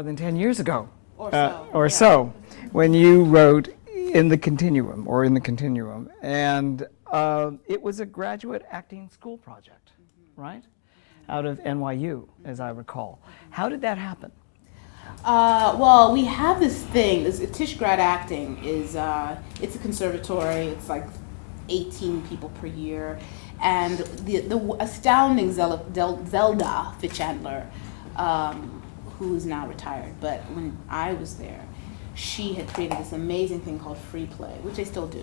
more than 10 years ago. Or so. When you wrote in the Continuum, and it was a graduate acting school project, right? Out of NYU, as I recall. How did that happen? Well, we have this thing, Tisch Grad Acting is, it's a conservatory, it's like 18 people per year, and the astounding Zelda Fitzchandler, who is now retired, but when I was there, she had created this amazing thing called free play, which they still do,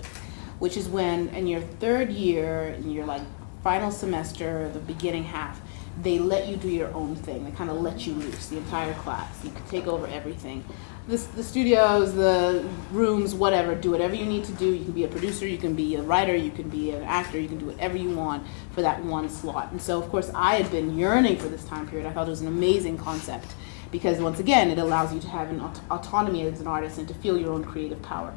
which is when in your third year, in your like final semester, the beginning half, they let you do your own thing. They kind of let you loose, the entire class. You can take over everything. The studios, the rooms, whatever, do whatever you need to do. You can be a producer, you can be a writer, you can be an actor, you can do whatever you want for that one slot. And so, of course, I had been yearning for this time period. I thought it was an amazing concept because, once again, it allows you to have an autonomy as an artist and to feel your own creative power.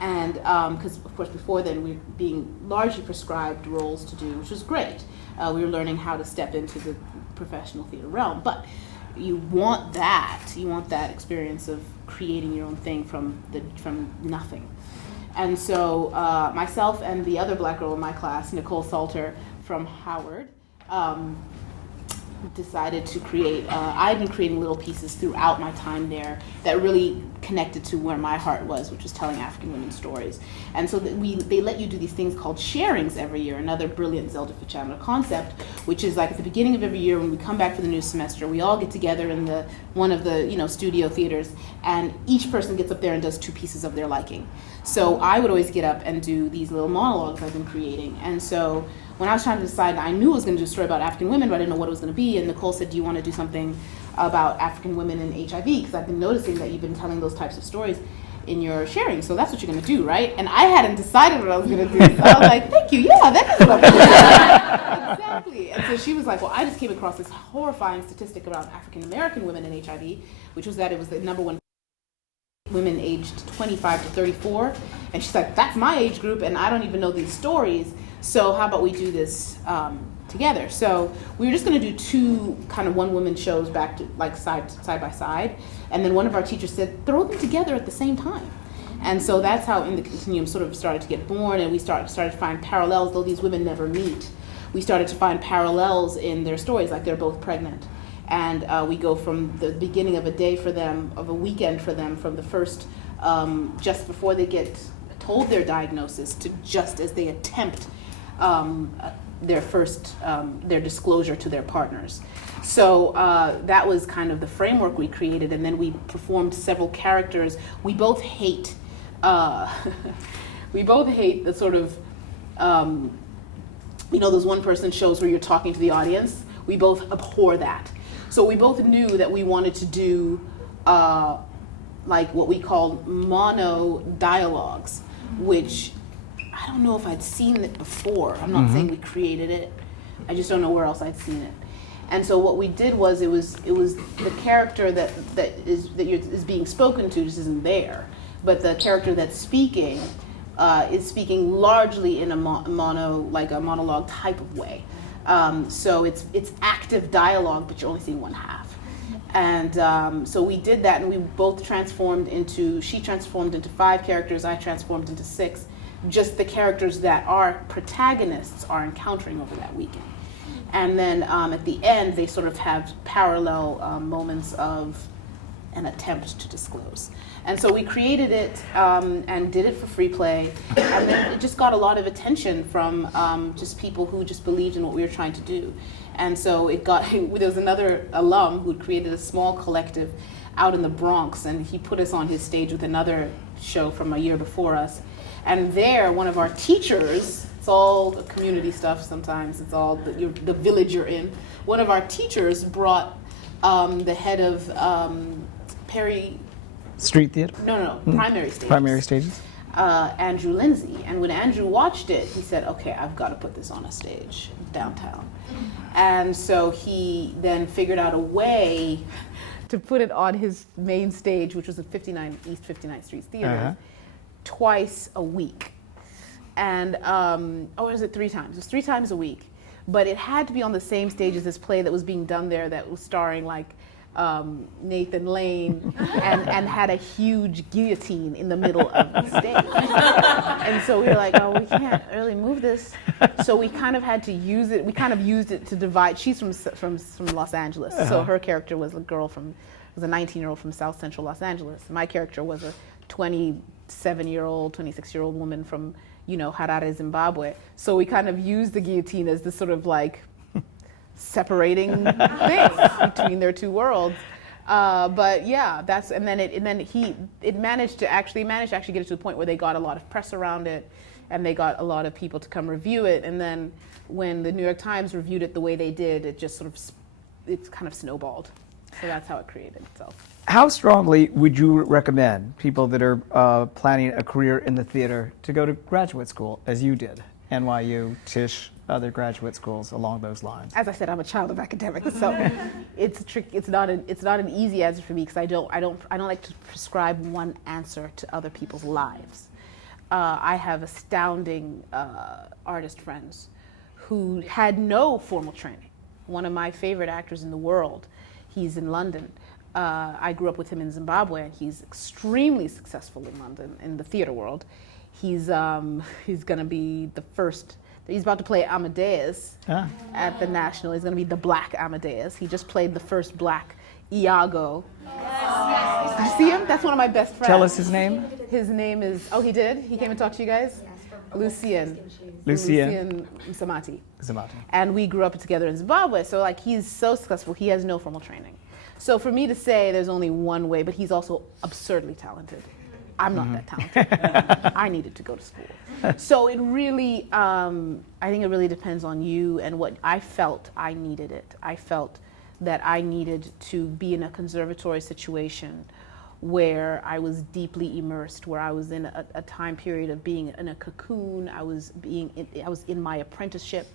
And because, of course, before then, we were being largely prescribed roles to do, which was great. We were learning how to step into the professional theater realm. But you want that experience of creating your own thing from nothing. And so myself and the other black girl in my class, Nicole Salter from Howard, decided to create, I'd been creating little pieces throughout my time there that really connected to where my heart was, which was telling African women's stories. And so they let you do these things called sharings every year, another brilliant Zelda Fitzchandler concept, which is like at the beginning of every year when we come back for the new semester, we all get together in one of the studio theaters, and each person gets up there and does two pieces of their liking. So I would always get up and do these little monologues I've been creating. And so when I was trying to decide, I knew I was going to do a story about African women, but I didn't know what it was going to be. And Nicole said, do you want to do something about African women and HIV? Because I've been noticing that you've been telling those types of stories in your sharing. So that's what you're going to do, right? And I hadn't decided what I was going to do. So I was like, thank you. Yeah, that is what I'm going to do. Exactly. And so she was like, well, I just came across this horrifying statistic about African American women in HIV, which was that it was the number one women aged 25 to 34. And she's like, that's my age group, and I don't even know these stories. So how about we do this together? So we were just going to do two kind of one-woman shows back to like side by side, and then one of our teachers said, throw them together at the same time. And so that's how In the Continuum sort of started to get born, and we started to find parallels, though these women never meet. We started to find parallels in their stories, like they're both pregnant. And we go from the beginning of a day for them, of a weekend for them, from the first, just before they get told their diagnosis, to just as they attempt their disclosure to their partners. So that was kind of the framework we created, and then we performed several characters. We both hate the sort of those one-person shows where you're talking to the audience. We both abhor that. So we both knew that we wanted to do like what we call mono dialogues, which I don't know if I'd seen it before. I'm not saying we created it. I just don't know where else I'd seen it. And so what we did was it was the character that is being spoken to just isn't there, but the character that's speaking is speaking largely in a monologue type of way. So it's active dialogue, but you're only seeing one half. And so we did that, and we both she transformed into 5 characters, I transformed into 6, just the characters that our protagonists are encountering over that weekend. And then at the end, they sort of have parallel moments of an attempt to disclose. And so we created it and did it for free play, and then it just got a lot of attention from just people who just believed in what we were trying to do. And so there was another alum who created a small collective out in the Bronx, and he put us on his stage with another show from a year before us. And there, one of our teachers, it's all the community stuff sometimes, it's all the village you're in. One of our teachers brought the head of Perry... Street theater? No, primary stages. Primary stages? Andrew Lindsay. And when Andrew watched it, he said, okay, I've got to put this on a stage downtown. And so he then figured out a way to put it on his main stage, which was at East 59th Street Theater, twice a week. And, is it 3 times? It was 3 times a week. But it had to be on the same stage as this play that was being done there that was starring like Nathan Lane and had a huge guillotine in the middle of the stage. And so we were like, oh, we can't really move this. So we kind of had to use it. We kind of used it to divide. She's from Los Angeles. So her character was a 19-year-old from South Central Los Angeles. My character was a 27-year-old, 26-year-old woman from, Harare, Zimbabwe. So we kind of used the guillotine as this sort of like separating thing between their two worlds. But yeah, it managed to actually get it to the point where they got a lot of press around it, and they got a lot of people to come review it. And then when the New York Times reviewed it the way they did, it just it's kind of snowballed. So that's how it created itself. How strongly would you recommend people that are planning a career in the theater to go to graduate school, as you did, NYU, Tisch, other graduate schools along those lines? As I said, I'm a child of academics, so it's tricky. It's not an easy answer for me, because I don't like to prescribe one answer to other people's lives. I have astounding artist friends who had no formal training. One of my favorite actors in the world, he's in London. I grew up with him in Zimbabwe, and he's extremely successful in London in the theater world. He's going to be the first. He's about to play Amadeus at the National. He's going to be the Black Amadeus. He just played the first Black Iago. Yes. Did you see him? That's one of my best friends. Tell us his name. His name is, he did? He came and talked to you guys? Lucien Msamati. And we grew up together in Zimbabwe. So he's so successful. He has no formal training. So for me to say there's only one way, but he's also absurdly talented. I'm not that talented. I needed to go to school. So it really, I think it really depends on you and what I felt. I needed it. I felt that I needed to be in a conservatory situation where I was deeply immersed, where I was in a time period of being in a cocoon. I was in my apprenticeship.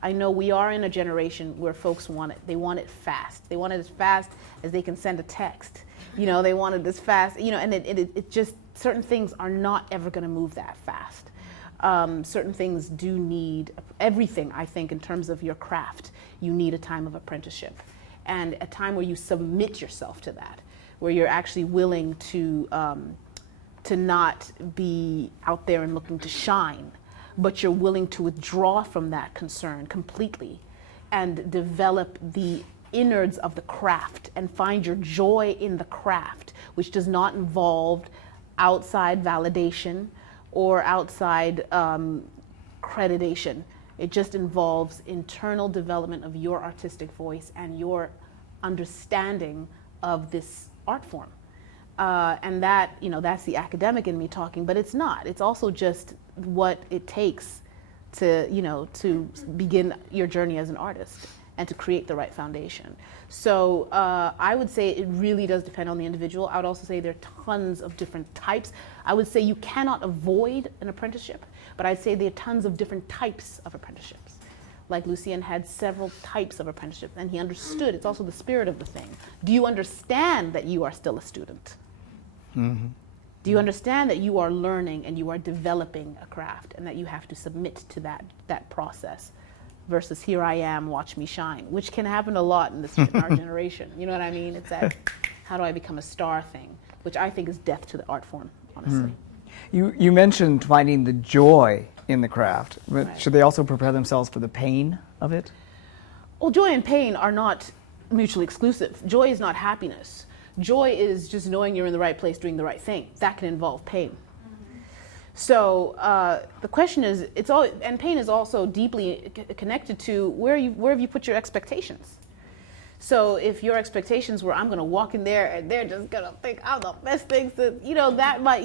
I know we are in a generation where folks want it. They want it fast. They want it as fast as they can send a text. They want it as fast, and it just, certain things are not ever going to move that fast. Certain things do need, everything, I think, in terms of your craft, you need a time of apprenticeship, and a time where you submit yourself to that, where you're actually willing to not be out there and looking to shine, but you're willing to withdraw from that concern completely and develop the innards of the craft and find your joy in the craft, which does not involve outside validation or outside accreditation. It just involves internal development of your artistic voice and your understanding of this art form. And that, that's the academic in me talking, but it's not. It's also just what it takes to, to begin your journey as an artist and to create the right foundation. So I would say it really does depend on the individual. I would also say there are tons of different types. I would say you cannot avoid an apprenticeship, but I'd say there are tons of different types of apprenticeships. Like Lucien had several types of apprenticeships, and he understood. It's also the spirit of the thing. Do you understand that you are still a student? Mm-hmm. Do you understand that you are learning and you are developing a craft, and that you have to submit to that process? Versus here I am, watch me shine, which can happen a lot in our generation. You know what I mean? It's that how do I become a star thing, which I think is death to the art form, honestly. You mentioned finding the joy in the craft, but Right. Should they also prepare themselves for the pain of it? Well, joy and pain are not mutually exclusive. Joy is not happiness. Joy is just knowing you're in the right place, doing the right thing. That can involve pain. So the question is, and pain is also deeply connected to where have you put your expectations. So if your expectations were, I'm going to walk in there and they're just going to think I'm the best things, that you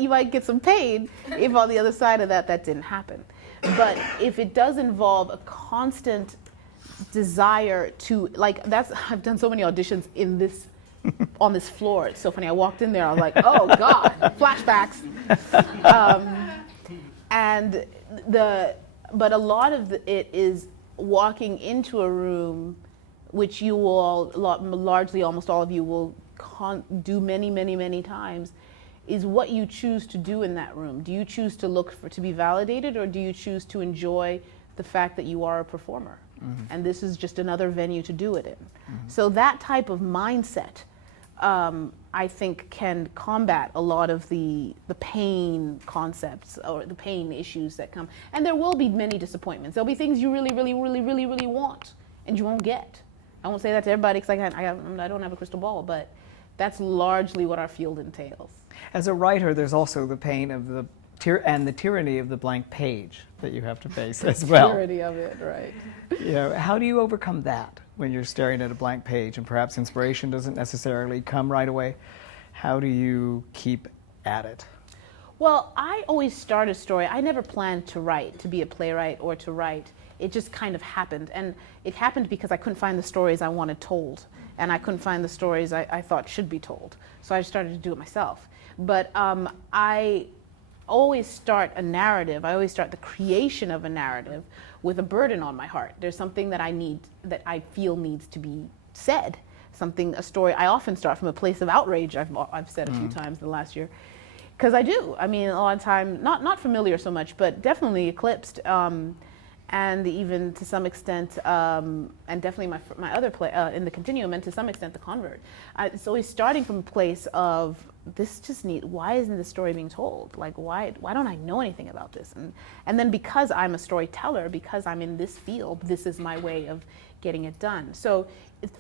might get some pain if on the other side of that didn't happen. But if it does involve a constant desire to, I've done so many auditions on this floor. It's so funny. I walked in there, I was like, oh God, flashbacks. But a lot of it is walking into a room, which you will largely, almost all of you will do many, many, many times, is what you choose to do in that room. Do you choose to look to be validated, or do you choose to enjoy the fact that you are a performer? Mm-hmm. And this is just another venue to do it in. Mm-hmm. So that type of mindset I think can combat a lot of the pain concepts or the pain issues that come. And there will be many disappointments. There'll be things you really, really, really, really, really want and you won't get. I won't say that to everybody because I don't have a crystal ball, but that's largely what our field entails. As a writer, there's also the pain of the tyranny of the blank page that you have to face as well. The tyranny of it, right. You know, how do you overcome that when you're staring at a blank page and perhaps inspiration doesn't necessarily come right away? How do you keep at it? Well, I always start a story. I never planned to write, to be a playwright or to write. It just kind of happened. And it happened because I couldn't find the stories I wanted told. And I couldn't find the stories I thought should be told. So I started to do it myself. But I always start a narrative. I always start the creation of a narrative with a burden on my heart. There's something that I feel needs to be said. A story. I often start from a place of outrage. I've said a few times in the last year. Because I do. I mean, a lot of time, not familiar so much, but definitely Eclipsed. And even to some extent, and definitely my other play in the Continuum, and to some extent the Convert. It's always starting from a place of why isn't this story being told? Like, why don't I know anything about this? And then because I'm a storyteller, because I'm in this field, this is my way of getting it done. So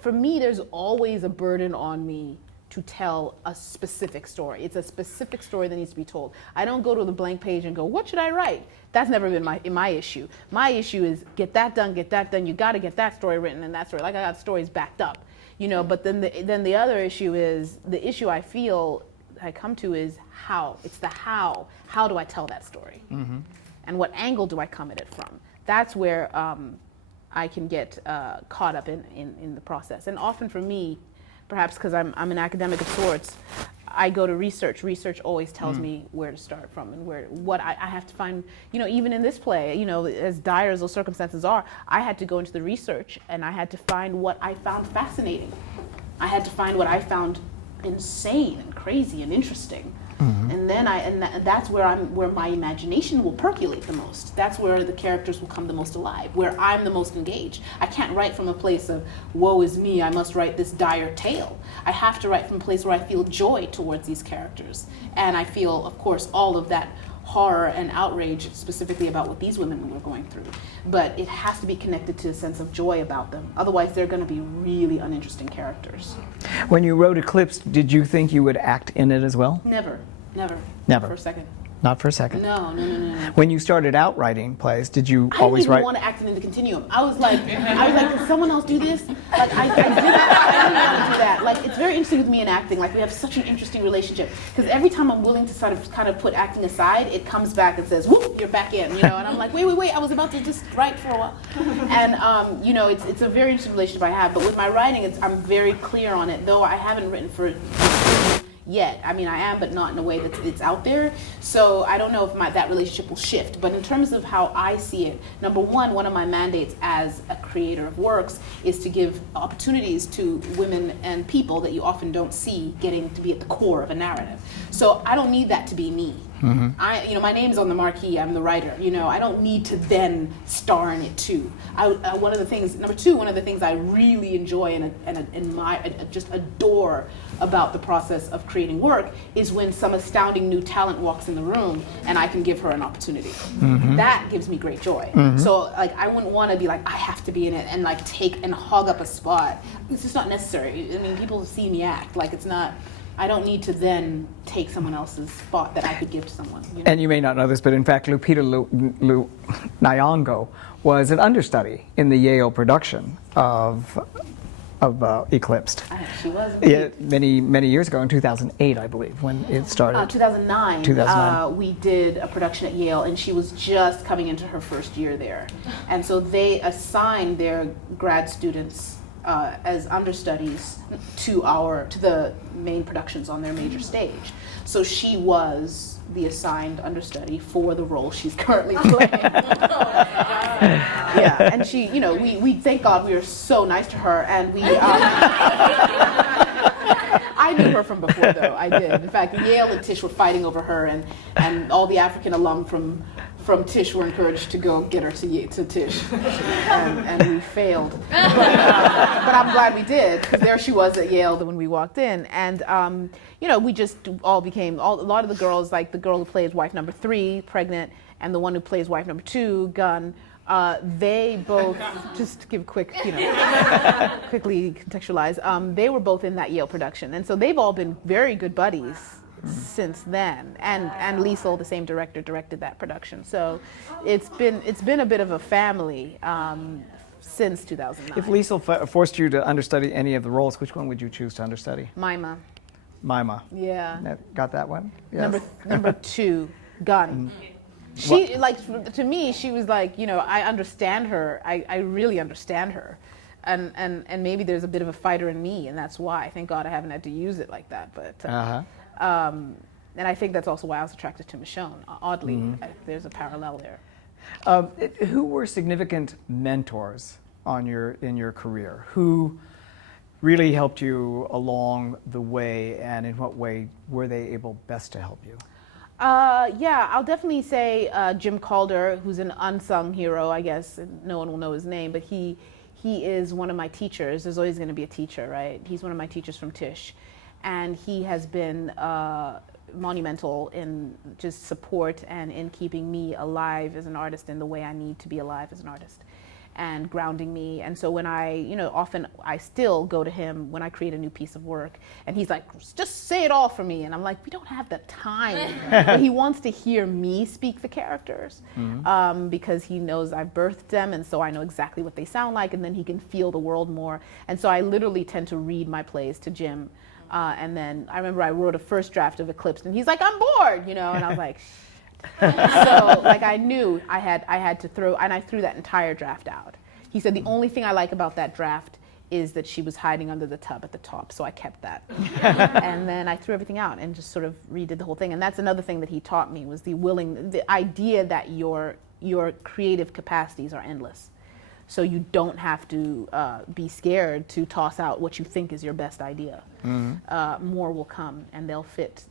for me, there's always a burden on me to tell a specific story. It's a specific story that needs to be told. I don't go to the blank page and go, what should I write? That's never been my issue. My issue is get that done. You got to get that story written and that story. Like I got stories backed up, you know. But then the other issue is the issue I feel I come to is how. It's the how. How do I tell that story? Mm-hmm. And what angle do I come at it from? That's where I can get caught up in the process. And often for me, perhaps because I'm an academic of sorts, I go to research. Research always tells me where to start from and what I have to find. You know, even in this play, you know, as dire as those circumstances are, I had to go into the research and I had to find what I found fascinating. I had to find what I found insane and crazy and interesting. And then that's where my imagination will percolate the most. That's where the characters will come the most alive, where I'm the most engaged. I can't write from a place of, woe is me, I must write this dire tale. I have to write from a place where I feel joy towards these characters. And I feel, of course, all of that horror and outrage specifically about what these women were going through. But it has to be connected to a sense of joy about them. Otherwise, they're going to be really uninteresting characters. When you wrote Eclipse, did you think you would act in it as well? Never. Never? For a second. Not for a second? No. When you started out writing plays, did you I always didn't write? even want to act in the Continuum. I was like, can someone else do this? Like, I didn't want to do that. Like, it's very interesting with me in acting. Like, we have such an interesting relationship. Because every time I'm willing to sort of kind of put acting aside, it comes back and says, whoop, you're back in, you know? And I'm like, wait, I was about to just write for a while. And, you know, it's a very interesting relationship I have. But with my writing, I'm very clear on it, though I haven't written for yet. I mean, I am, but not in a way that's out there. So I don't know if that relationship will shift. But in terms of how I see it, number one of my mandates as a creator of works is to give opportunities to women and people that you often don't see getting to be at the core of a narrative. So I don't need that to be me. Mm-hmm. My name's on the marquee. I'm the writer. You know, I don't need to then star in it too. One of the things I really enjoy and just adore about the process of creating work is when some astounding new talent walks in the room and I can give her an opportunity. Mm-hmm. That gives me great joy. Mm-hmm. So like I wouldn't want to be like I have to be in it and like take and hog up a spot. It's just not necessary. I mean, people see me act. Like it's not. I don't need to then take someone else's spot that I could give to someone. You know? And you may not know this, but in fact, Lupita Nyong'o was an understudy in the Yale production of Eclipsed. She was. Yeah, many years ago, in 2008, I believe, when it started. 2009. 2009. We did a production at Yale, and she was just coming into her first year there, and so they assigned their grad students as understudies to the main productions on their major stage. So she was the assigned understudy for the role she's currently playing. Yeah, and she, you know, we thank God we were so nice to her, and we. I knew her from before, though. I did. In fact, Yale and Tish were fighting over her, and all the African alum from from Tisch were encouraged to go get her to Tisch, and we failed. But I'm glad we did, because there she was at Yale when we walked in, and we just all became a lot of the girls, like the girl who plays wife number 3, pregnant, and the one who plays wife number 2, Gunn. They both, just to give quickly contextualize, they were both in that Yale production, and so they've all been very good buddies since then. And Liesl, the same director, directed that production. So it's been a bit of a family since 2009. If Liesl forced you to understudy any of the roles, which one would you choose to understudy? Mima. Mima. Yeah. Got that one? Yes. Number 2, Gunn. She, like, to me, she was like, I understand her. I really understand her. And maybe there's a bit of a fighter in me, and that's why. Thank God I haven't had to use it like that. But and I think that's also why I was attracted to Michonne. Oddly, there's a parallel there. Who were significant mentors in your career? Who really helped you along the way, and in what way were they able best to help you? Yeah, I'll definitely say Jim Calder, who's an unsung hero, I guess. No one will know his name, but he is one of my teachers. There's always going to be a teacher, right? He's one of my teachers from Tisch. And he has been monumental in just support and in keeping me alive as an artist in the way I need to be alive as an artist, and grounding me. And so when often I still go to him when I create a new piece of work, and he's like, just say it all for me. And I'm like, we don't have the time. But he wants to hear me speak the characters, because he knows I've birthed them, and so I know exactly what they sound like, and then he can feel the world more. And so I literally tend to read my plays to Jim. And then I remember I wrote a first draft of Eclipsed, and he's like, I'm bored, and I was like, so like I knew I had to throw, and I threw that entire draft out. He said the only thing I like about that draft is that she was hiding under the tub at the top, so I kept that. And then I threw everything out and just sort of redid the whole thing. And that's another thing that he taught me, was the idea that your creative capacities are endless. So you don't have to be scared to toss out what you think is your best idea. More will come, and they'll fit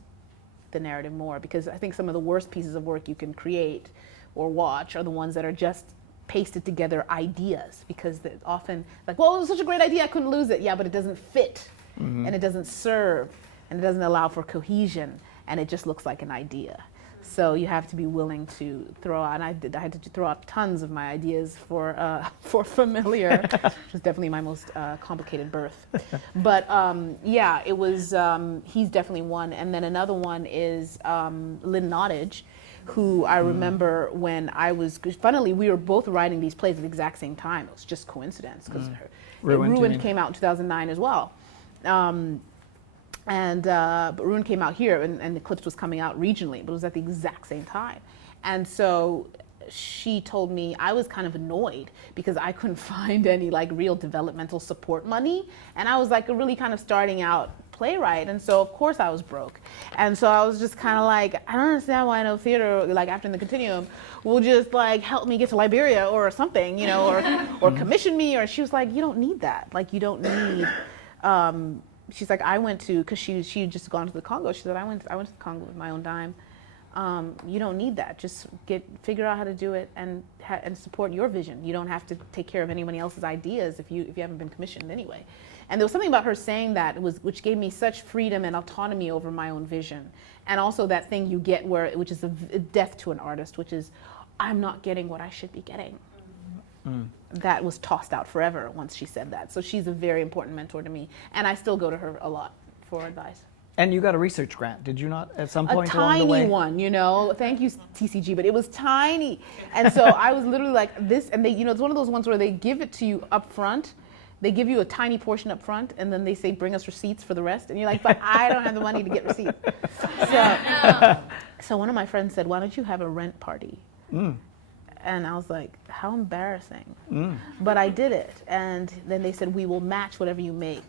the narrative more, because I think some of the worst pieces of work you can create or watch are the ones that are just pasted together ideas, because often like, well, it was such a great idea, I couldn't lose it. Yeah, but it doesn't fit, and it doesn't serve, and it doesn't allow for cohesion, and it just looks like an idea. So you have to be willing to throw out, and I had to throw out tons of my ideas for Familiar, which was definitely my most complicated birth. But yeah, it was, he's definitely one. And then another one is Lynn Nottage, who I remember when funnily, we were both writing these plays at the exact same time. It was just coincidence, because Ruined came out in 2009 as well. But Ruin came out here, and Eclipse was coming out regionally, but it was at the exact same time. And so she told me, I was kind of annoyed because I couldn't find any like real developmental support money, and I was like a really kind of starting out playwright, and so of course I was broke. And so I was just kind of like, I don't understand why no theater, like after the Continuum, will just like help me get to Liberia or something, or commission me. Or she was like, you don't need that. Like, you don't need. She's like, I went to, because she had just gone to the Congo. She said, I went to the Congo with my own dime. You don't need that. Just figure out how to do it and support your vision. You don't have to take care of anyone else's ideas if you haven't been commissioned anyway. And there was something about her saying that which gave me such freedom and autonomy over my own vision. And also that thing you get which is a death to an artist, which is, I'm not getting what I should be getting. That was tossed out forever once she said that. So she's a very important mentor to me, and I still go to her a lot for advice. And you got a research grant, did you not, at some point along the way? A tiny one, Thank you, TCG, but it was tiny. And so I was literally like this, and they, it's one of those ones where they give it to you up front. They give you a tiny portion up front, and then they say, bring us receipts for the rest. And you're like, but I don't have the money to get receipts. So one of my friends said, why don't you have a rent party? And I was like, how embarrassing. But I did it. And then they said, we will match whatever you make.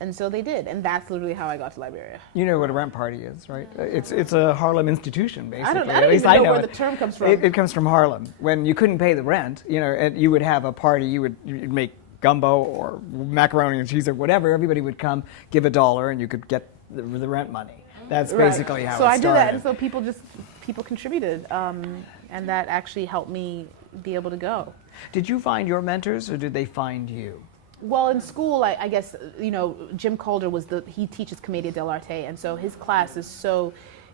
And so they did. And that's literally how I got to Liberia. You know what a rent party is, right? It's a Harlem institution, basically. I don't even know where the term comes from. It comes from Harlem. When you couldn't pay the rent, and you would have a party, you'd make gumbo or macaroni and cheese or whatever. Everybody would come, give $1, and you could get the rent money. That's basically how it started. So I did that, and so people contributed. And that actually helped me be able to go. Did you find your mentors or did they find you? Well, in school, I guess, Jim Calder he teaches Commedia dell'arte, and so his class is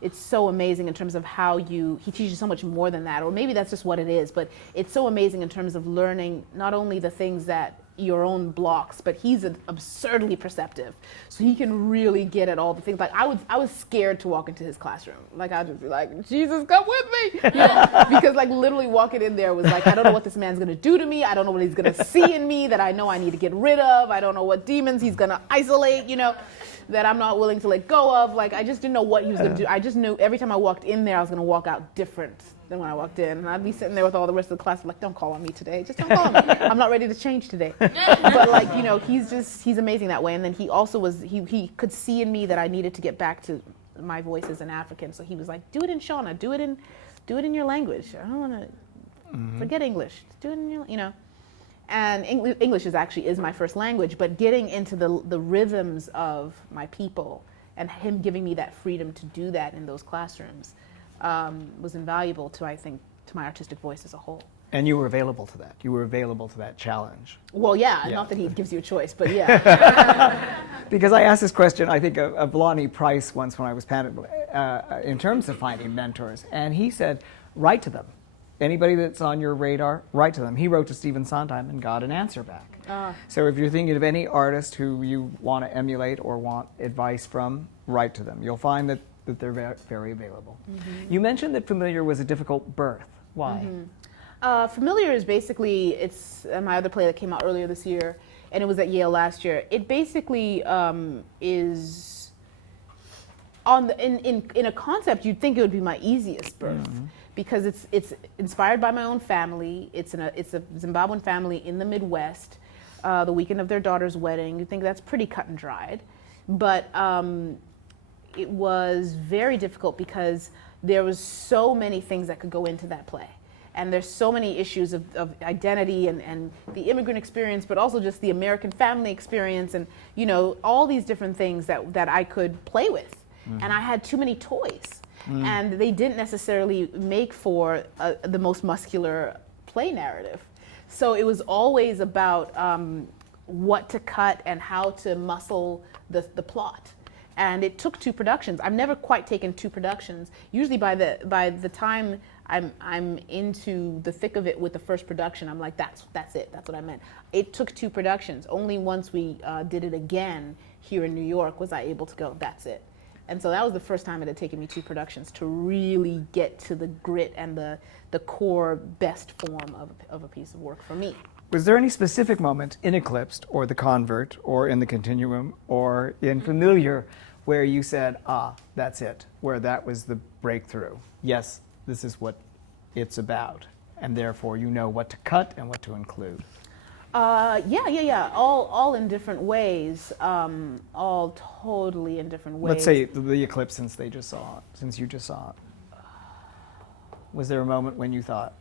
it's so amazing in terms of how he teaches so much more than that, or maybe that's just what it is, but it's so amazing in terms of learning not only the things that your own blocks, but he's absurdly perceptive, so he can really get at all the things. Like I was scared to walk into his classroom. Like I'd just be like, Jesus, come with me, because like literally walking in there was like, I don't know what this man's gonna do to me. I don't know what he's gonna see in me that I know I need to get rid of. I don't know what demons he's gonna isolate, that I'm not willing to let go of. Like I just didn't know what he was gonna do. I just knew every time I walked in there, I was gonna walk out different than when I walked in. And I'd be sitting there with all the rest of the class, like, don't call on me today. Just don't call on me. I'm not ready to change today. But like, he's amazing that way. And then he also he could see in me that I needed to get back to my voice as an African. So he was like, do it in Shona, do it in your language. I don't want to forget English. Do it in your, And English is my first language, but getting into the rhythms of my people and him giving me that freedom to do that in those classrooms was invaluable to my artistic voice as a whole. And you were available to that. You were available to that challenge. Well, yeah. Not that he gives you a choice, but yeah. Because I asked this question, I think, of Lonnie Price once when I was paneled in terms of finding mentors, and he said, write to them. Anybody that's on your radar, write to them. He wrote to Stephen Sondheim and got an answer back. So if you're thinking of any artist who you want to emulate or want advice from, write to them. You'll find that they're very available. Mm-hmm. You mentioned that Familiar was a difficult birth. Why? Mm-hmm. Familiar is basically, it's my other play that came out earlier this year, and it was at Yale last year. It basically is, in a concept, you'd think it would be my easiest birth. Mm-hmm. Because it's inspired by my own family. It's a Zimbabwean family in the Midwest, the weekend of their daughter's wedding. You think that's pretty cut and dried. But it was very difficult because there was so many things that could go into that play. And there's so many issues of identity and the immigrant experience, but also just the American family experience and, all these different things that I could play with. Mm-hmm. And I had too many toys. Mm. And they didn't necessarily make for the most muscular play narrative. So it was always about what to cut and how to muscle the plot. And it took 2 productions. I've never quite taken 2 productions. Usually by the time I'm into the thick of it with the first production, I'm like, that's it. That's what I meant. It took 2 productions. Only once we did it again here in New York was I able to go, that's it. And so that was the first time it had taken me 2 productions to really get to the grit and the core best form of a piece of work for me. Was there any specific moment in Eclipsed or The Convert or in The Continuum or in Familiar where you said, that's it, where that was the breakthrough? Yes, this is what it's about, and therefore you know what to cut and what to include. Yeah. All in different ways. All totally in different ways. Let's say the Eclipse, since you just saw it. Was there a moment when you thought,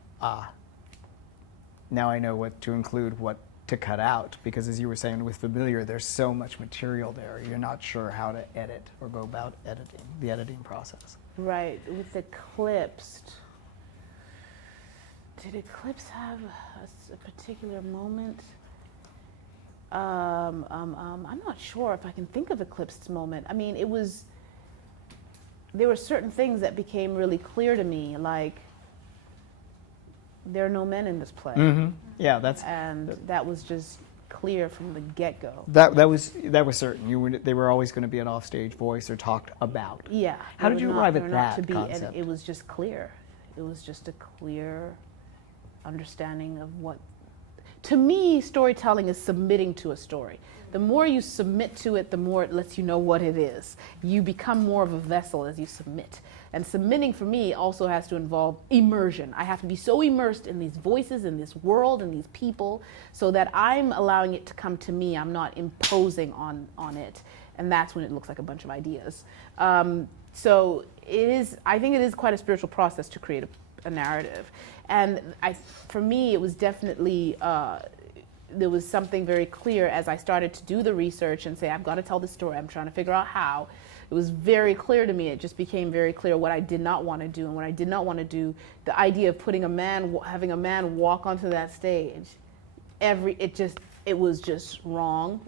now I know what to include, what to cut out? Because as you were saying with Familiar, there's so much material there. You're not sure how to edit or go about editing, the editing process. Right. With Eclipsed, did Eclipse have a particular moment? I'm not sure if I can think of Eclipsed's moment. I mean, there were certain things that became really clear to me, like there are no men in this play. Mm-hmm. Yeah, that was just clear from the get-go. That was certain. They were always going to be an offstage voice or talked about. Yeah. How did you arrive at that concept? And it was just clear. It was just a clear understanding of what. To me, storytelling is submitting to a story. The more you submit to it, the more it lets you know what it is. You become more of a vessel as you submit. And submitting for me also has to involve immersion. I have to be so immersed in these voices, in this world, and these people, so that I'm allowing it to come to me. I'm not imposing on it. And that's when it looks like a bunch of ideas. So I think it is quite a spiritual process to create a narrative. And for me, it was definitely, there was something very clear as I started to do the research and say, I've got to tell this story. I'm trying to figure out how. it was very clear to me. It just became very clear what I did not want to do, and what I did not want to do. The idea of having a man walk onto that stage, it was just wrong.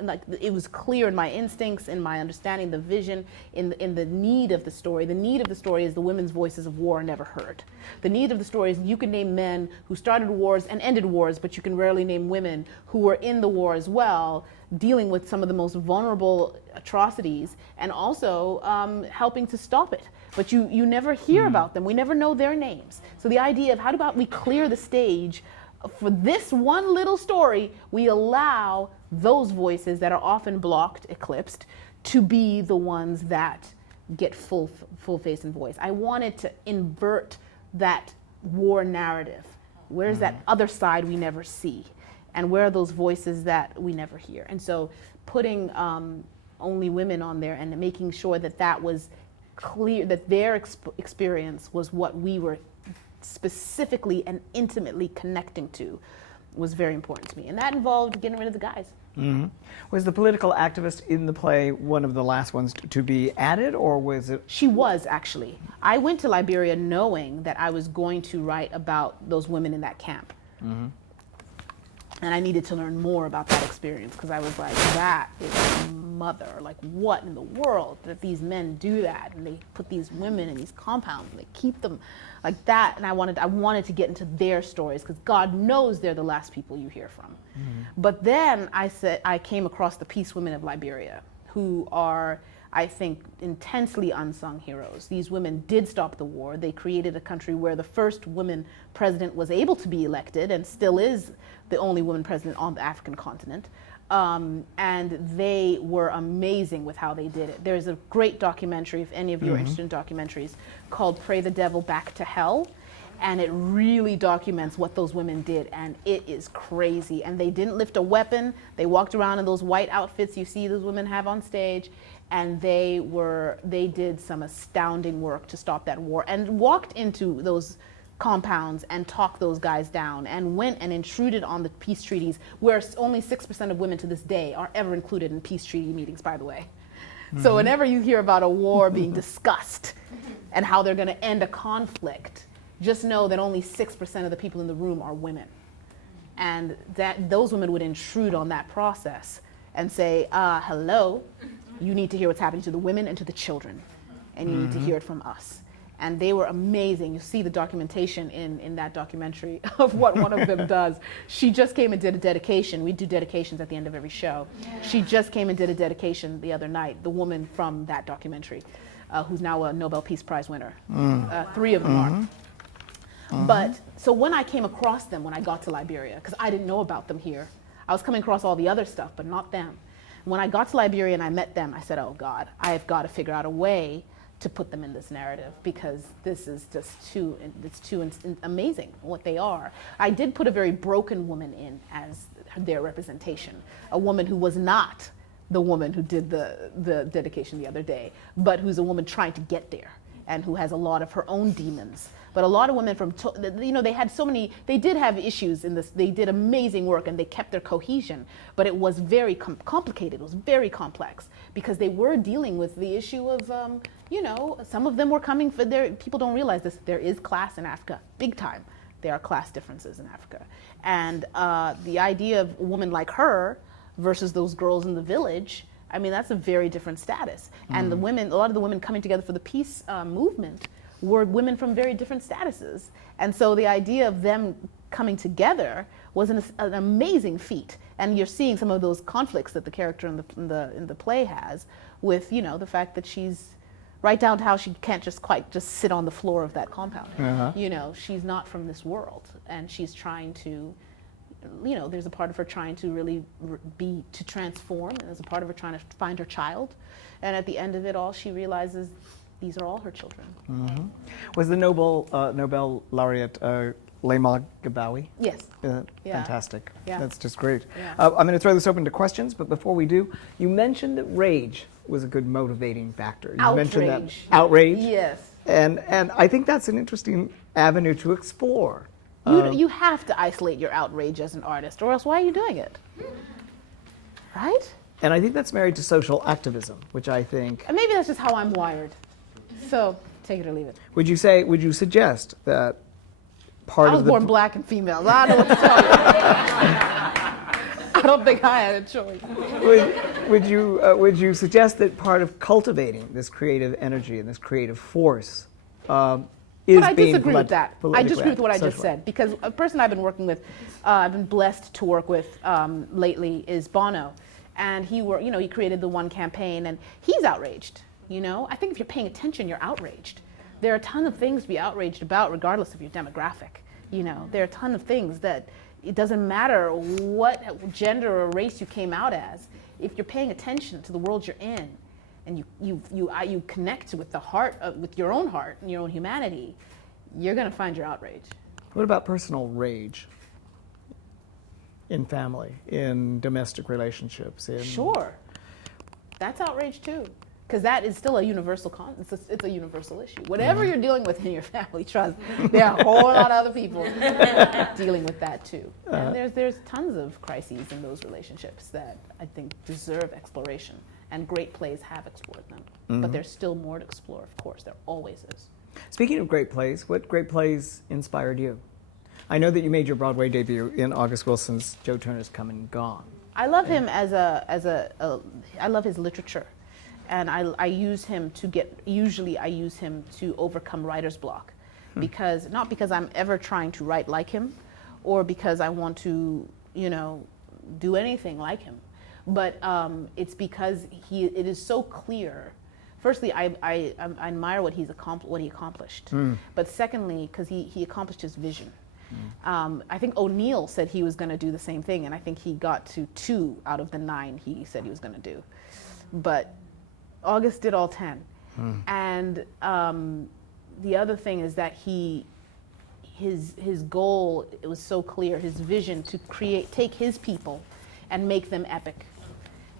Like, it was clear in my instincts, in my understanding, the vision, in the need of the story. The need of the story is the women's voices of war are never heard. The need of the story is you can name men who started wars and ended wars, but you can rarely name women who were in the war as well, dealing with some of the most vulnerable atrocities, and also helping to stop it. But you never hear about them. We never know their names. So the idea of how about we clear the stage for this one little story, we allow those voices that are often blocked, eclipsed, to be the ones that get full face and voice. I wanted to invert that war narrative. Where's that other side we never see? And where are those voices that we never hear? And so putting only women on there and making sure that that was clear, that their experience was what we were specifically and intimately connecting to, was very important to me. And that involved getting rid of the guys. Mm-hmm. Was the political activist in the play one of the last ones to be added, or was it? She was, actually. I went to Liberia knowing that I was going to write about those women in that camp. Mm-hmm. And I needed to learn more about that experience, because I was like, that is mother. Like, what in the world that these men do that, and they put these women in these compounds and they keep them like that. And I wanted to get into their stories, because God knows they're the last people you hear from. Mm-hmm. But then I came across the Peace Women of Liberia, who are, I think, intensely unsung heroes. These women did stop the war. They created a country where the first woman president was able to be elected, and still is the only woman president on the African continent. And they were amazing with how they did it. There's a great documentary, if any of you are interested in documentaries, called Pray the Devil Back to Hell. And it really documents what those women did, and it is crazy. And they didn't lift a weapon. They walked around in those white outfits you see those women have on stage, and they did some astounding work to stop that war, and walked into those compounds and talked those guys down, and went and intruded on the peace treaties, where only 6% of women to this day are ever included in peace treaty meetings, by the way. Mm-hmm. So whenever you hear about a war being discussed and how they're going to end a conflict, just know that only 6% of the people in the room are women. And that those women would intrude on that process and say, hello, you need to hear what's happening to the women and to the children, and you need to hear it from us. And they were amazing. You see the documentation in that documentary of what one of them does. She just came and did a dedication. We do dedications at the end of every show. Yeah. She just came and did a dedication the other night, the woman from that documentary, who's now a Nobel Peace Prize winner. 3 of them are. But so when I came across them, when I got to Liberia, because I didn't know about them here, I was coming across all the other stuff, but not them. When I got to Liberia and I met them, I said, oh God, I have got to figure out a way to put them in this narrative, because this is just too amazing what they are. I did put a very broken woman in as their representation, a woman who was not the woman who did the dedication the other day, but who's a woman trying to get there, and who has a lot of her own demons. But a lot of women from, they had so many, they did have issues in this, they did amazing work and they kept their cohesion, but it was very complicated, it was very complex, because they were dealing with the issue of, some of them were coming for people don't realize this, there is class in Africa, big time. There are class differences in Africa. And the idea of a woman like her versus those girls in the village, I mean, that's a very different status. And the women, a lot of the women coming together for the peace movement were women from very different statuses. And so the idea of them coming together was an amazing feat. And you're seeing some of those conflicts that the character in the play has with, the fact that she's right down to how she can't just sit on the floor of that compound. Uh-huh. She's not from this world, and she's trying to, there's a part of her trying to really to transform, and there's a part of her trying to find her child. And at the end of it all, she realizes these are all her children. Mm-hmm. Was the Nobel laureate Laima Gabawi? Yes. Yeah. Fantastic. Yeah. That's just great. Yeah. I'm going to throw this open to questions, but before we do, you mentioned that rage was a good motivating factor. You mentioned that outrage. Yes. And I think that's an interesting avenue to explore. You have to isolate your outrage as an artist, or else why are you doing it? Right? And I think that's married to social activism, which I think... And maybe that's just how I'm wired. So take it or leave it. Would you suggest that part of I was born black and female. I don't know what to tell you. I don't think I had a choice. Would you suggest that part of cultivating this creative energy and this creative force is but I being disagree with that. I disagree with what I just socially? said, because a person I've been working with, I've been blessed to work with lately, is Bono, and he created the One campaign, and he's outraged. I think if you're paying attention, you're outraged. There are a ton of things to be outraged about, regardless of your demographic. There are a ton of things that it doesn't matter what gender or race you came out as. If you're paying attention to the world you're in, and you connect with the heart, with your own heart and your own humanity, you're going to find your outrage. What about personal rage in family, in domestic relationships? Sure, that's outrage too, because that is still a universal it's a universal issue. Whatever you're dealing with in your family, trust me, there are a whole lot of other people dealing with that too. And there's tons of crises in those relationships that I think deserve exploration. And great plays have explored them. But there's still more to explore, of course. There always is. Speaking of great plays, what great plays inspired you? I know that you made your Broadway debut in August Wilson's Joe Turner's Come and Gone. I love him I love his literature. And I use him to overcome writer's block. Not because I'm ever trying to write like him, or because I want to, do anything like him. But it's because it is so clear. Firstly, I admire what he accomplished. But secondly, because he accomplished his vision. I think O'Neill said he was going to do the same thing, and I think he got to 2 out of the 9 he said he was going to do. But August did all 10. And the other thing is that his goal, it was so clear, his vision to take his people and make them epic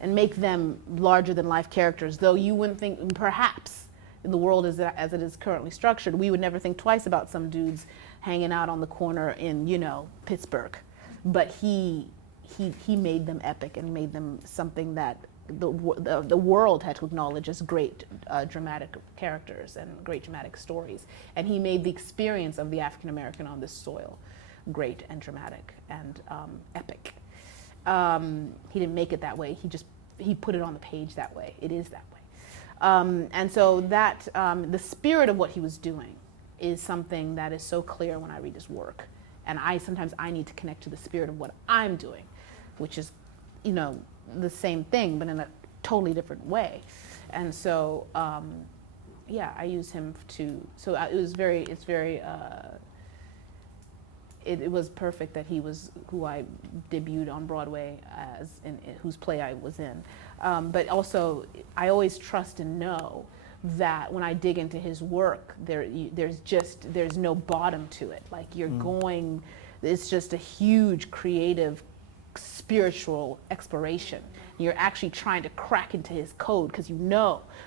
and make them larger than life characters. Though you wouldn't think, perhaps in the world as it is currently structured, we would never think twice about some dudes hanging out on the corner in, Pittsburgh. But he made them epic and made them something that the world had to acknowledge as great dramatic characters and great dramatic stories. And he made the experience of the African American on this soil great and dramatic and epic. He didn't make it that way. He put it on the page that way. It is that way. And so that the spirit of what he was doing is something that is so clear when I read his work. And sometimes I need to connect to the spirit of what I'm doing, which is, the same thing, but in a totally different way. And so, I use him so it was perfect that he was who I debuted on Broadway whose play I was in. But also, I always trust and know that when I dig into his work, there's no bottom to it. Like it's just a huge creative, spiritual exploration. You're actually trying to crack into his code because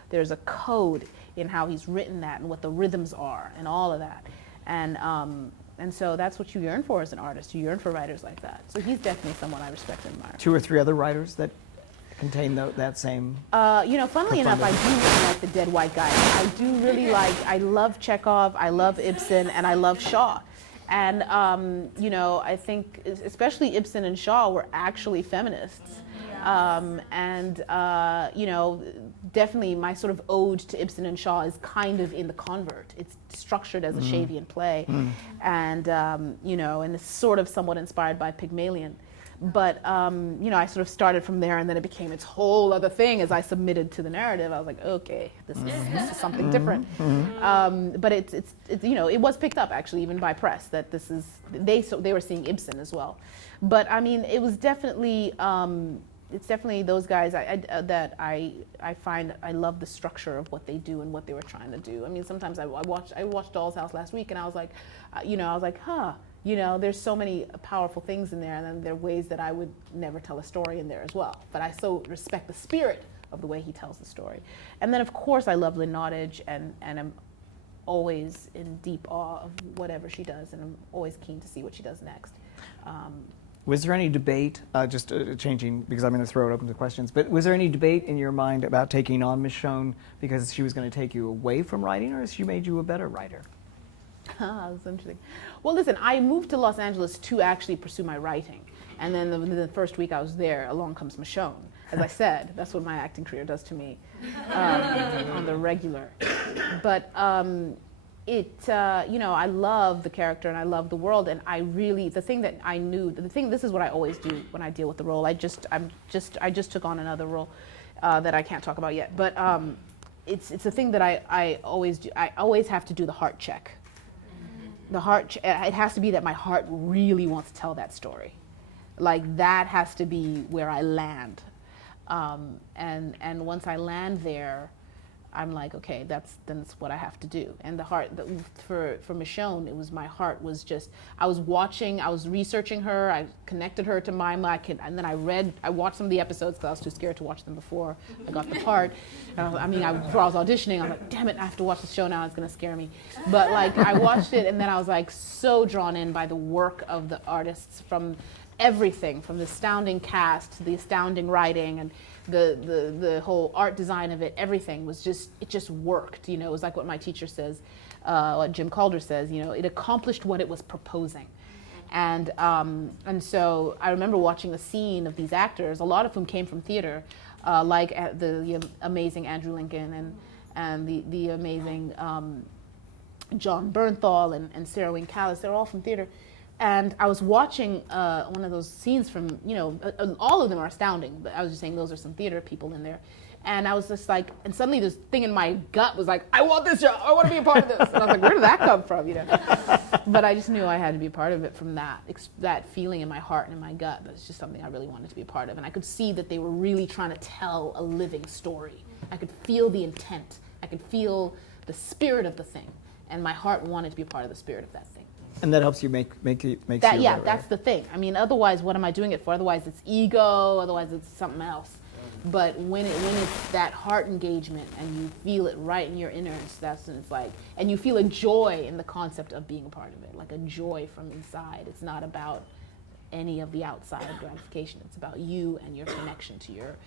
there's a code in how he's written that and what the rhythms are and all of that. And so that's what you yearn for as an artist. You yearn for writers like that. So he's definitely someone I respect and admire. 2 or 3 other writers that contain that same... funnily enough, I do really like the dead white guys. I love Chekhov, I love Ibsen, and I love Shaw. And, I think especially Ibsen and Shaw were actually feminists. Definitely my sort of ode to Ibsen and Shaw is kind of in The Convert. It's structured as a Shavian play. And, and it's sort of somewhat inspired by Pygmalion. But, I sort of started from there, and then it became its whole other thing as I submitted to the narrative. I was like, okay, this is something different. But it was picked up actually even by press that they were seeing Ibsen as well. But I mean, it was definitely it's definitely those guys that I find I love the structure of what they do and what they were trying to do. I mean, sometimes I watched Doll's House last week, and I was like, there's so many powerful things in there, and then there are ways that I would never tell a story in there as well. But I so respect the spirit of the way he tells the story. And then, of course, I love Lynn Nottage, and I'm always in deep awe of whatever she does, and I'm always keen to see what she does next. Was there any debate, just changing, because I'm going to throw it open to questions, but was there any debate in your mind about taking on Michonne because she was going to take you away from writing, or she made you a better writer? That's interesting. Well, listen, I moved to Los Angeles to actually pursue my writing. And then the first week I was there, along comes Michonne. As I said, that's what my acting career does to me on the regular. But I love the character and I love the world, and I really, this is what I always do when I deal with the role. I just took on another role that I can't talk about yet, but it's a thing that I always do. I always have to do the heart check. It has to be that my heart really wants to tell that story. Like, that has to be where I land. And once I land there, I'm like, okay, that's what I have to do. And for Michonne, it was, my heart was just, I was researching her, I connected her to mime, and then I watched some of the episodes because I was too scared to watch them before I got the part. Before I was auditioning, I was like, damn it, I have to watch the show now, it's gonna scare me. But like, I watched it, and then I was like so drawn in by the work of the artists, from everything, from the astounding cast to the astounding writing and the whole art design of it. Everything was it just worked. It was like what my teacher says, what Jim Calder says, it accomplished what it was proposing. And so I remember watching a scene of these actors, a lot of whom came from theater, like the amazing Andrew Lincoln and the amazing John Bernthal and Sarah Wayne Callis. They're all from theater. And I was watching one of those scenes from, all of them are astounding, but I was just saying those are some theater people in there. And I was just like, and suddenly this thing in my gut was like, I want this job, I want to be a part of this. And I was like, where did that come from, But I just knew I had to be a part of it from that feeling in my heart and in my gut. That's just something I really wanted to be a part of. And I could see that they were really trying to tell a living story. I could feel the intent. I could feel the spirit of the thing. And my heart wanted to be a part of the spirit of that thing. And that helps you make you that, yeah, better, that's right? the thing. I mean, otherwise, what am I doing it for? Otherwise, it's ego. Otherwise, it's something else. But when it's that heart engagement and you feel it right in your innards, that's when it's like, and you feel a joy in the concept of being a part of it, like a joy from inside. It's not about any of the outside gratification. It's about you and your connection to your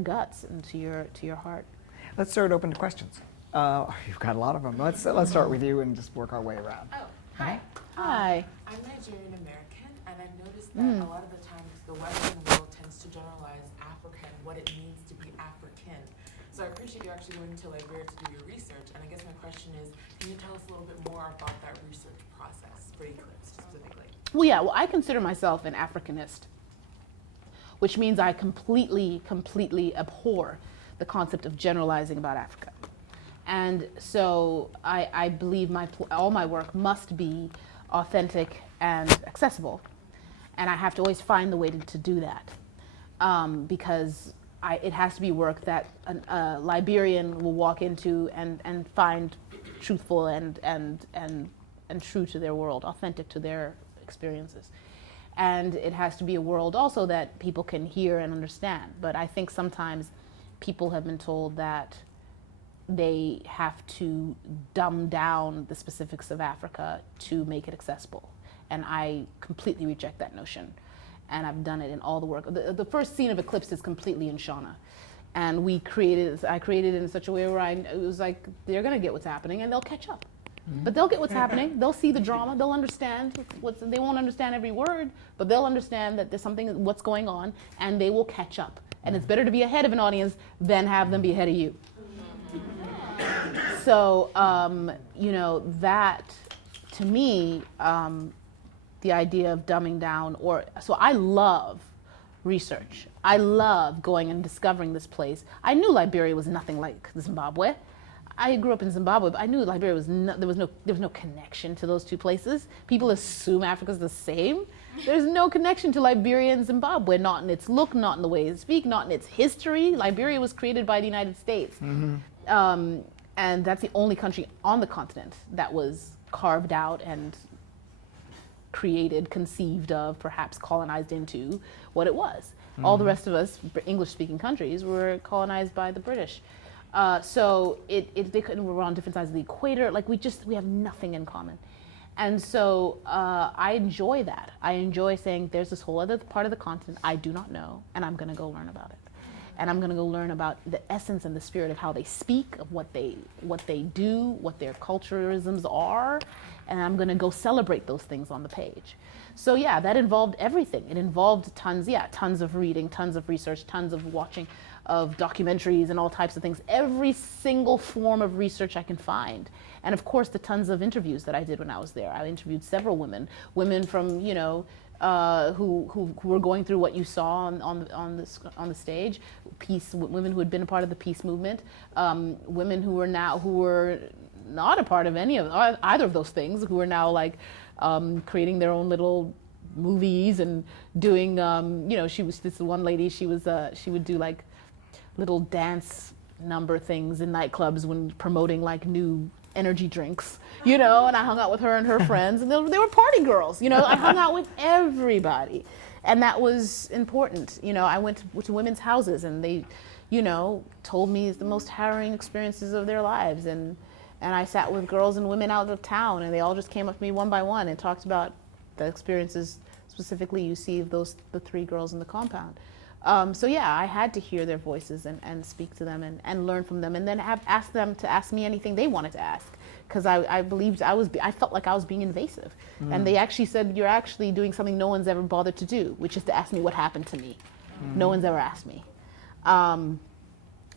guts and to your heart. Let's throw it open to questions. You've got a lot of them. Let's start with you and just work our way around. Oh, hi. Hi. I'm Nigerian American, and I've noticed that a lot of the times the Western world tends to generalize Africa and what it means to be African. So I appreciate you actually going to Liberia to do your research. And I guess my question is, can you tell us a little bit more about that research process for Eclipse specifically? Well, yeah. Well, I consider myself an Africanist, which means I completely abhor the concept of generalizing about Africa. And so I believe all my work must be authentic and accessible. And I have to always find the way to do that. Because it has to be work that a Liberian will walk into and find truthful and true to their world, authentic to their experiences. And it has to be a world also that people can hear and understand. But I think sometimes people have been told that they have to dumb down the specifics of Africa to make it accessible. And I completely reject that notion. And I've done it in all the work. The first scene of Eclipse is completely in Shauna. And I created it in such a way where it was like, they're gonna get what's happening and they'll catch up. Mm-hmm. But they'll get what's happening, they'll see the drama, they'll understand they won't understand every word, but they'll understand that there's what's going on, and they will catch up. And it's better to be ahead of an audience than have them be ahead of you. So, that, to me, the idea of dumbing down, so I love research. I love going and discovering this place. I knew Liberia was nothing like Zimbabwe. I grew up in Zimbabwe, but I knew Liberia was there was no connection to those two places. People assume Africa's the same. There's no connection to Liberia and Zimbabwe, not in its look, not in the way it speaks, not in its history. Liberia was created by the United States. Mm-hmm. And that's the only country on the continent that was carved out and created, conceived of, perhaps colonized into what it was. Mm-hmm. All the rest of us, English-speaking countries, were colonized by the British. So we're on different sides of the equator. Like we have nothing in common. And so I enjoy that. I enjoy saying there's this whole other part of the continent I do not know, and I'm going to go learn about it. And I'm going to go learn about the essence and the spirit of how they speak, of what they do, what their culturalisms are, and I'm going to go celebrate those things on the page. So yeah, that involved everything. It involved tons of reading, tons of research, tons of watching of documentaries and all types of things. Every single form of research I can find. And of course, the tons of interviews that I did when I was there. I interviewed several women from, who were going through what you saw on the stage, women who had been a part of the peace movement, women who were not a part of either of those things, who are now like creating their own little movies and doing, this one lady, she would do like little dance number things in nightclubs when promoting like new energy drinks, and I hung out with her and her friends, and they were party girls, I hung out with everybody, and that was important. I went to women's houses, and they, told me the most harrowing experiences of their lives, and I sat with girls and women out of town, and they all just came up to me one by one and talked about the experiences specifically you see of the 3 girls in the compound. So yeah, I had to hear their voices and speak to them and learn from them, and then ask them to ask me anything they wanted to ask, because I believed I felt like I was being invasive. And they actually said, you're actually doing something no one's ever bothered to do, which is to ask me what happened to me. No one's ever asked me,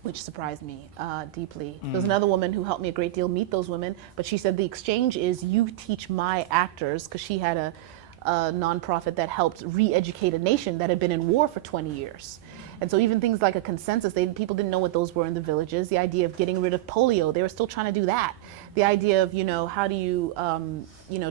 which surprised me deeply. There was another woman who helped me a great deal meet those women, but she said the exchange is you teach my actors, because she had a nonprofit that helped re-educate a nation that had been in war for 20 years. And so even things like a consensus, people didn't know what those were in the villages. The idea of getting rid of polio, they were still trying to do that. The idea of, how do you,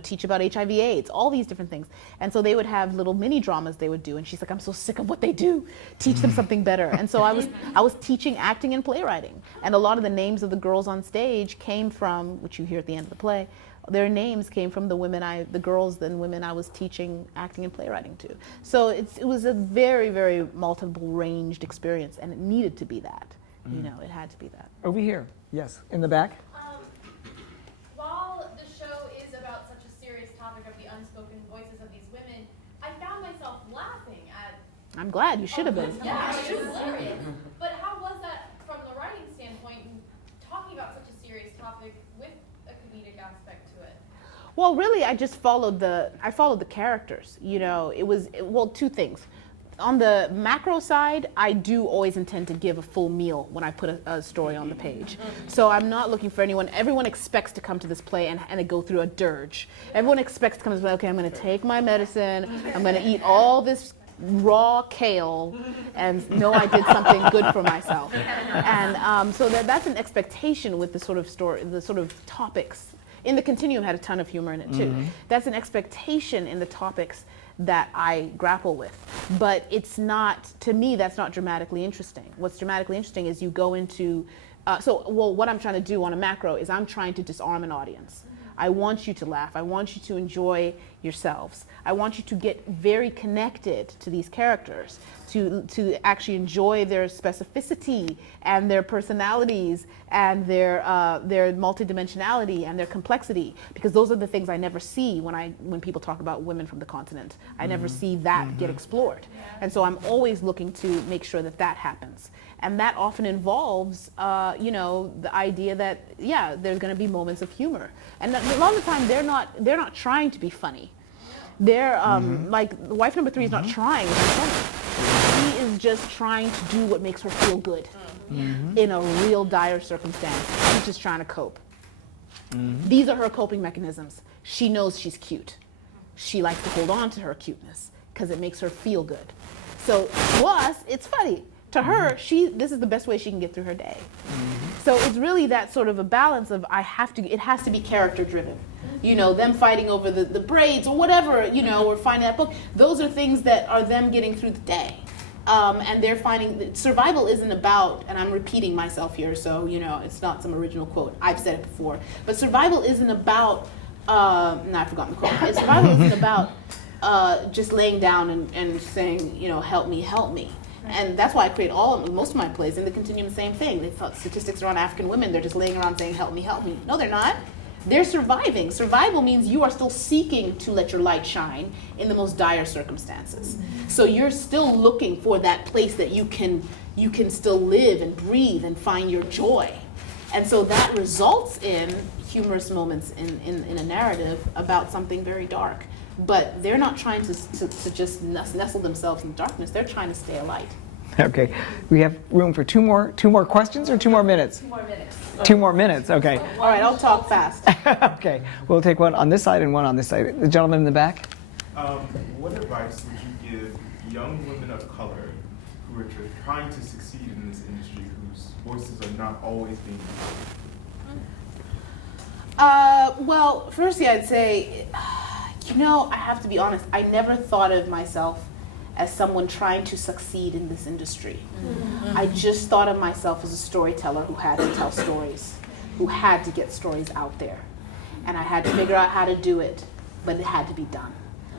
teach about HIV/AIDS, all these different things. And so they would have little mini dramas they would do. And she's like, I'm so sick of what they do. Teach them something better. And so I was teaching acting and playwriting. And a lot of the names of the girls on stage came from, which you hear at the end of the play, their names came from the girls and women I was teaching acting and playwriting to. So it was a very, very multiple ranged experience, and it needed to be that. It had to be that. Over here, yes, in the back. While the show is about such a serious topic of the unspoken voices of these women, I found myself laughing at. I'm glad, you should have been. Yeah, it was hilarious. But how was that from the writing standpoint, talking about such a serious topic with a comedic aspect to it? Well, really, I just followed the characters. It was, two things. On the macro side, I do always intend to give a full meal when I put a story on the page. So I'm not looking for anyone. Everyone expects to come to this play and go through a dirge. Everyone expects to come to this play, okay, I'm going to take my medicine, I'm going to eat all this raw kale, and know I did something good for myself. And so that's an expectation with the sort of story, the sort of topics. In the Continuum had a ton of humor in it too. That's an expectation in the topics that I grapple with. But it's not, to me, that's not dramatically interesting. What's dramatically interesting is you go into, what I'm trying to do on a macro is I'm trying to disarm an audience. I want you to laugh. I want you to enjoy yourselves. I want you to get very connected to these characters, to actually enjoy their specificity and their personalities and their multidimensionality and their complexity, because those are the things I never see when people talk about women from the continent. I never see that get explored. And so I'm always looking to make sure that happens. And that often involves, the idea that, there's going to be moments of humor. And a lot of the time, they're not trying to be funny. They're like wife number 3 is not trying to be funny. She is just trying to do what makes her feel good in a real dire circumstance. She's just trying to cope. These are her coping mechanisms. She knows she's cute. She likes to hold on to her cuteness because it makes her feel good. So to us, it's funny. To her, this is the best way she can get through her day. So it's really that sort of a balance of it has to be character driven. Them fighting over the braids or whatever, or finding that book. Those are things that are them getting through the day. And they're finding that survival isn't about, and I'm repeating myself here, so, it's not some original quote. I've said it before. But survival isn't about, I've forgotten the quote. Survival isn't about just laying down and saying, help me, help me. And that's why I create most of my plays in the Continuum, the same thing. They thought statistics around African women, they're just laying around saying, help me, help me. No, they're not. They're surviving. Survival means you are still seeking to let your light shine in the most dire circumstances. So you're still looking for that place that you can still live and breathe and find your joy. And so that results in humorous moments in a narrative about something very dark. But they're not trying to just nestle themselves in darkness. They're trying to stay alight. Okay, we have room for two more questions or 2 more minutes? 2 more minutes. 2 more minutes, okay. All right, I'll talk fast. Okay, we'll take one on this side and one on this side. The gentleman in the back? What advice would you give young women of color who are trying to succeed in this industry, whose voices are not always being heard? Well, firstly, I'd say, I have to be honest, I never thought of myself as someone trying to succeed in this industry. Mm-hmm. I just thought of myself as a storyteller who had to tell stories, who had to get stories out there. And I had to figure out how to do it, but it had to be done.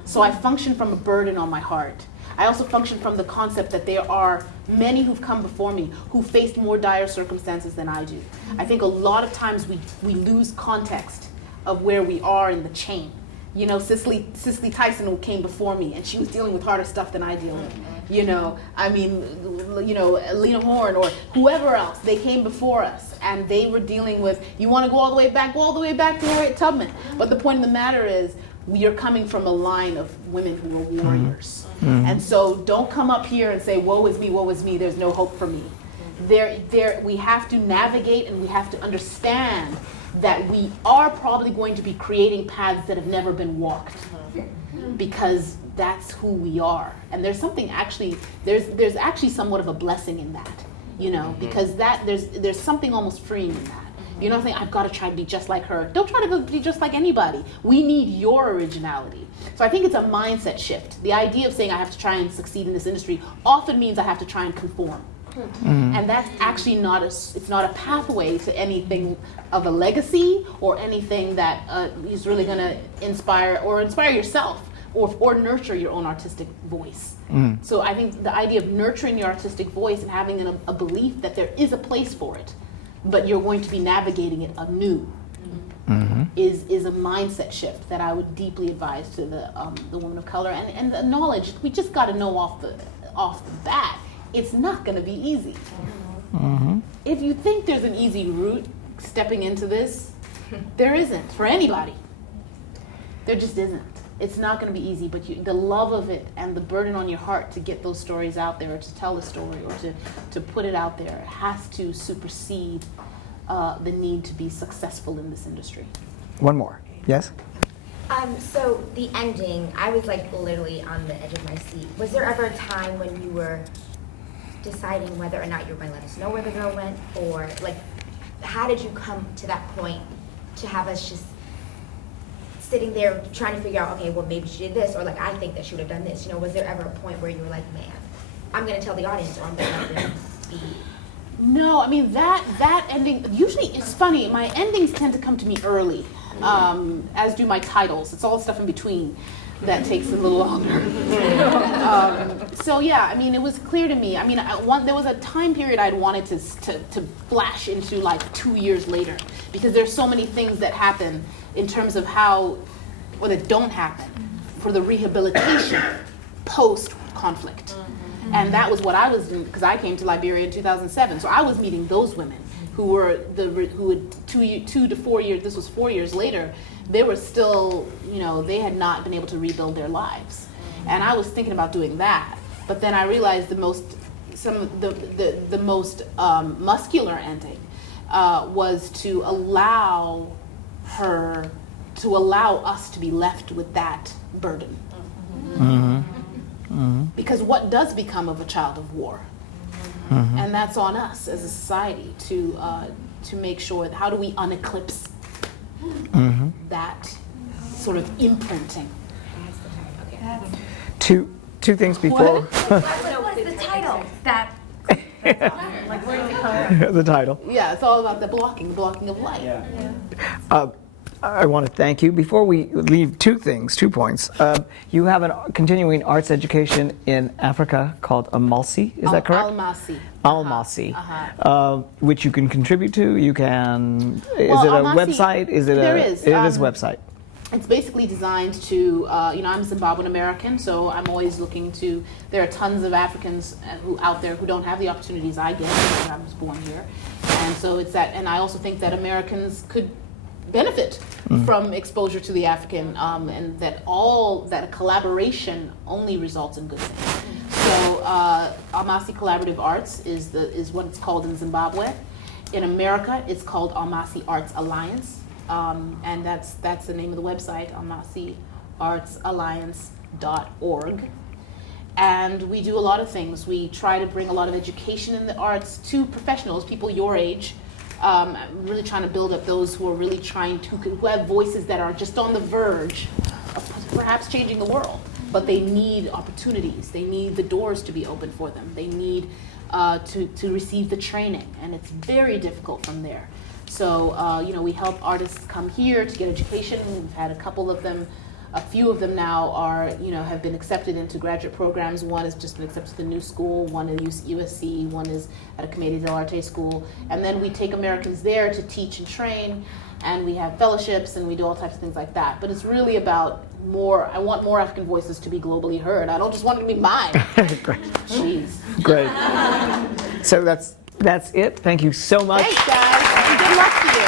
So I functioned from a burden on my heart. I also functioned from the concept that there are many who've come before me who faced more dire circumstances than I do. I think a lot of times we lose context of where we are in the chain. Cicely Tyson came before me, and she was dealing with harder stuff than I deal with. Lena Horne or whoever else, they came before us, and they were dealing with, you want to go all the way back to Harriet Tubman. But the point of the matter is, we are coming from a line of women who were warriors. Mm-hmm. And so don't come up here and say, woe is me, there's no hope for me. We have to navigate, and we have to understand that we are probably going to be creating paths that have never been walked, because that's who we are. And there's something there's actually somewhat of a blessing in that, because there's something almost freeing in that. You're not saying, I've got to try to be just like her. Don't try to be just like anybody. We need your originality. So I think it's a mindset shift. The idea of saying I have to try and succeed in this industry often means I have to try and conform. Mm-hmm. And that's actually it's not a pathway to anything of a legacy or anything that is really going to inspire yourself or nurture your own artistic voice. Mm. So I think the idea of nurturing your artistic voice and having a belief that there is a place for it, but you're going to be navigating it anew, mm-hmm. is a mindset shift that I would deeply advise to the woman of color, and the knowledge we just got to know off the bat. It's not going to be easy. Mm-hmm. If you think there's an easy route stepping into this, there isn't for anybody. There just isn't. It's not going to be easy, but the love of it and the burden on your heart to get those stories out there, or to tell a story, or to put it out there, has to supersede the need to be successful in this industry. One more. Yes? So the ending, I was literally on the edge of my seat. Was there ever a time when you were deciding whether or not you were going to let us know where the girl went, or how did you come to that point to have us just sitting there trying to figure out, okay, well, maybe she did this, or I think that she would have done this? Was there ever a point where you were like, man, I'm going to tell the audience, or I'm going to let them be? No, I mean, that ending, usually it's funny, my endings tend to come to me early, as do my titles. It's all stuff in between that takes a little longer. So yeah, I mean, it was clear to me. I mean, there was a time period I'd wanted to flash into 2 years later, because there's so many things that happen in terms of that don't happen for the rehabilitation post-conflict. Mm-hmm. And that was what I was doing, because I came to Liberia in 2007. So I was meeting those women who had 2 to 4 years, this was 4 years later, they were still, they had not been able to rebuild their lives. And I was thinking about doing that. But then I realized the most muscular ending was to allow us to be left with that burden. Mm-hmm. Mm-hmm. Because what does become of a child of war? Mm-hmm. And that's on us as a society to make sure how do we uneclipse mm-hmm. that sort of imprinting. Two things before. What was the title? The title. Yeah, it's all about the blocking of light. Yeah. I want to thank you. Before we leave, two points. You have a continuing arts education in Africa called Amalsi, is that correct? Almasi. Almasi, Uh-huh. which you can contribute to. You can. Well, is it a Almasi, website? Is it there a? is, It is a website. It's basically designed to, I'm Zimbabwean American, so I'm always looking to, there are tons of Africans who out there who don't have the opportunities I get because I was born here. And so it's that, and I also think that Americans could benefit from exposure to the African, and that a collaboration only results in good things. So Almasi Collaborative Arts is what it's called in Zimbabwe. In America, it's called Almasi Arts Alliance. And that's the name of the website, almasiartsalliance.org. And we do a lot of things. We try to bring a lot of education in the arts to professionals, people your age, really trying to build up those who are really who have voices that are just on the verge of perhaps changing the world, but they need opportunities. They need the doors to be open for them. They need to receive the training, and it's very difficult from there. So, we help artists come here to get education. We've had a couple of them, a few of them now have been accepted into graduate programs. One has just been accepted to the New School, one at USC, one is at a Commedia dell'arte school. And then we take Americans there to teach and train, and we have fellowships, and we do all types of things like that. But it's really about I want more African voices to be globally heard. I don't just want it to be mine. Great. Jeez. Great. So that's it. Thank you so much. Thanks, guys. And good luck to you.